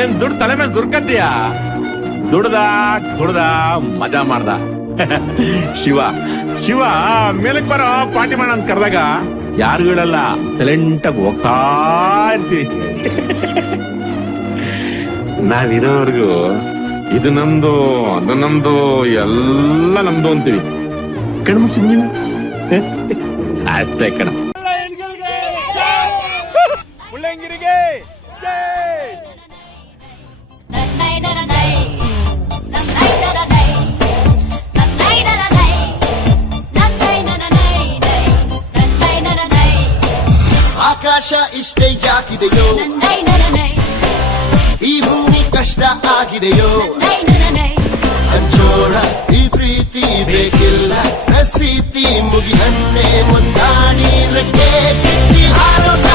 ಏನ್ ದುಡ್ಡು ತಲೆ ಮೇಲೆ ಸುರ್ಕತ್ತೀಯ? ದುಡ್ದ ಮಜಾ ಮಾಡ್ದ. ಶಿವ ಶಿವ ಮೇಲಕ್ ಬರೋ ಪಾರ್ಟಿ ಮಾಡ ಅಂತ ಕರೆದಾಗ ಯಾರು ಹೇಳಲ್ಲ, ಸೈಲೆಂಟಾಗಿ ಹೋಗ್ತಾ ಇರ್ತೀವಿ. ನಾವಿರೋವರೆಗೂ ಇದು ನಮ್ದು ಅದು ನಮ್ದು ಎಲ್ಲ ನಮ್ದು ಅಂತೀವಿ. ಕಣ್ಮುಚ್ಚಿ ನೀನು ಅಷ್ಟೇ ಕಣ. ಮುಳ್ಳಂಗಿರಿಗೆ ಆಕಾಶ ಇಷ್ಟೇ ಯಾಕಿದೆಯೋ, ಈ ಭೂಮಿ ಕಷ್ಟ ಆಗಿದೆಯೋ, ಹಂಚೋಳ ಈ ಪ್ರೀತಿ ಬೇಕಿಲ್ಲ, ರಸೀತಿ ಮುಗಿದನ್ನೇ ಮುಂದಾಡಿ ರೆಕ್ಕೆ ಕಿಚ್ಚಿ ಹಾರೋ.